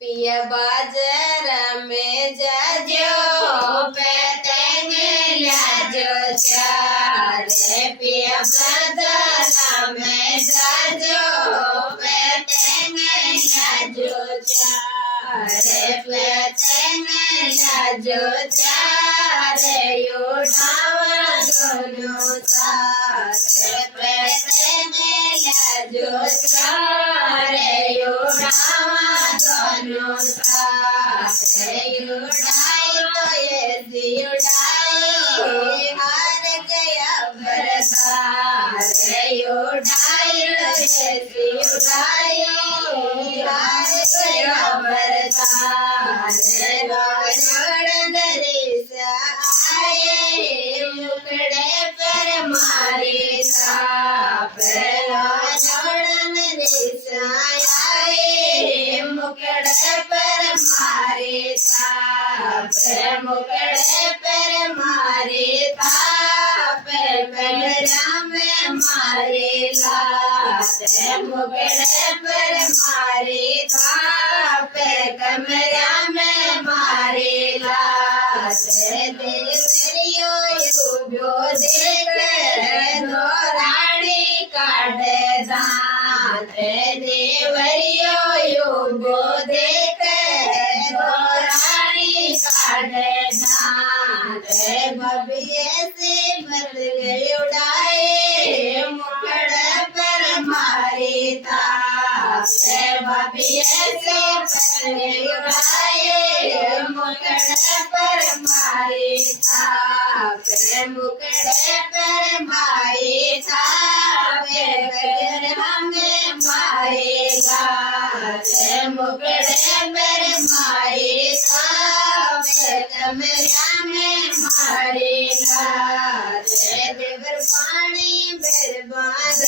पिया बाजार में जाजो पतंग लाजो चार पिया बाजार में जाजो पतंग लाजो चार पतंग लाजो चार उड़ावा दोनों साथ पतंग लाजो चार उड़ावा दोनों साथ उड़ाई तो ये उड़ाई हार गया बरसात उड़ाई तो ये उड़ाई हार गया बरसात नरेश आए मुकड़े पर मारे साप नरेश आए मुकड़े पर मारे थाप मुकड़े पर मारे थाप कमरा में मारे लात मुकड़े पर मारे थाप कमरा में मारे लात देवरियो युगो देख दोराड़ी काटे दांत देवरियो युगो देख दोराड़ी काटे दांत बबिये से मत गई उड़ाए मुकड़ पर मारे ताप बबिये से मत गई उड़ाए मुकड़ पर मारे ताप मुकड़ पर मारे ताप हमें मारेगा मुकड़े पर मारे ताप कमरा में मारेगा देवर पानी बर्बाद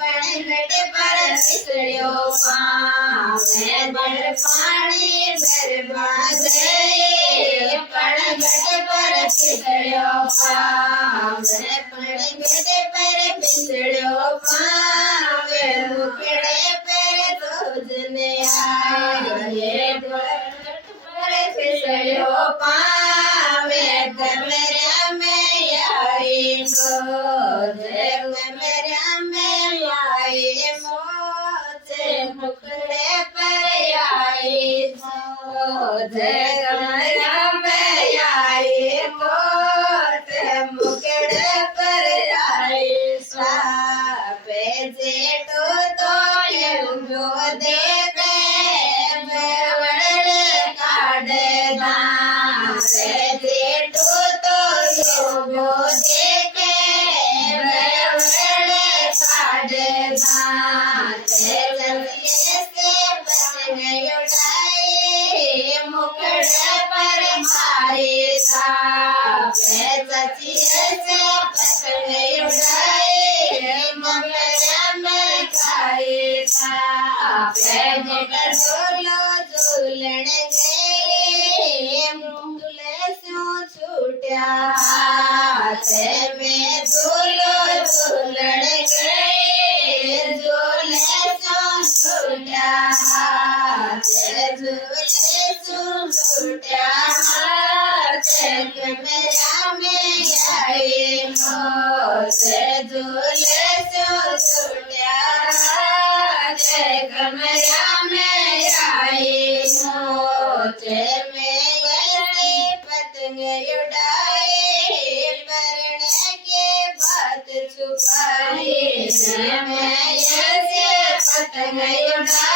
पड़घट पर फिसड़ो पाँव बड़ पानी बर्बाद पड़घट पर फिसड़ो पाँव पड़घट पर फिसड़ो पाँव मुकड़े पर खोजने आए फिसड़ो पाँव कमरा में आई मोज कमरा में आई मोज मुकड़े पर आई मोज कमरा में आई मोज मुकड़े पर आई साप जेठो तो जो देख जेठो तो योगो देखे काढ़े दांत जलिए से बन उड़ाए मुकड़े पर मारे साप सचिए से पकड़ उड़ाए मकड़ा में खाए साप जगह झोलो झूलने गए मुंगले सो छूटा हाथ में झूलो झूलण गए झूले सो छूटा हाथ झूले सो छूटा हाथ कमरा में आए मौत झूले सो छूटा हाथ कमरा में आए मौत में पतंग उड़ाए मरने के बाद छुपाए मैं पतंग उड़ाए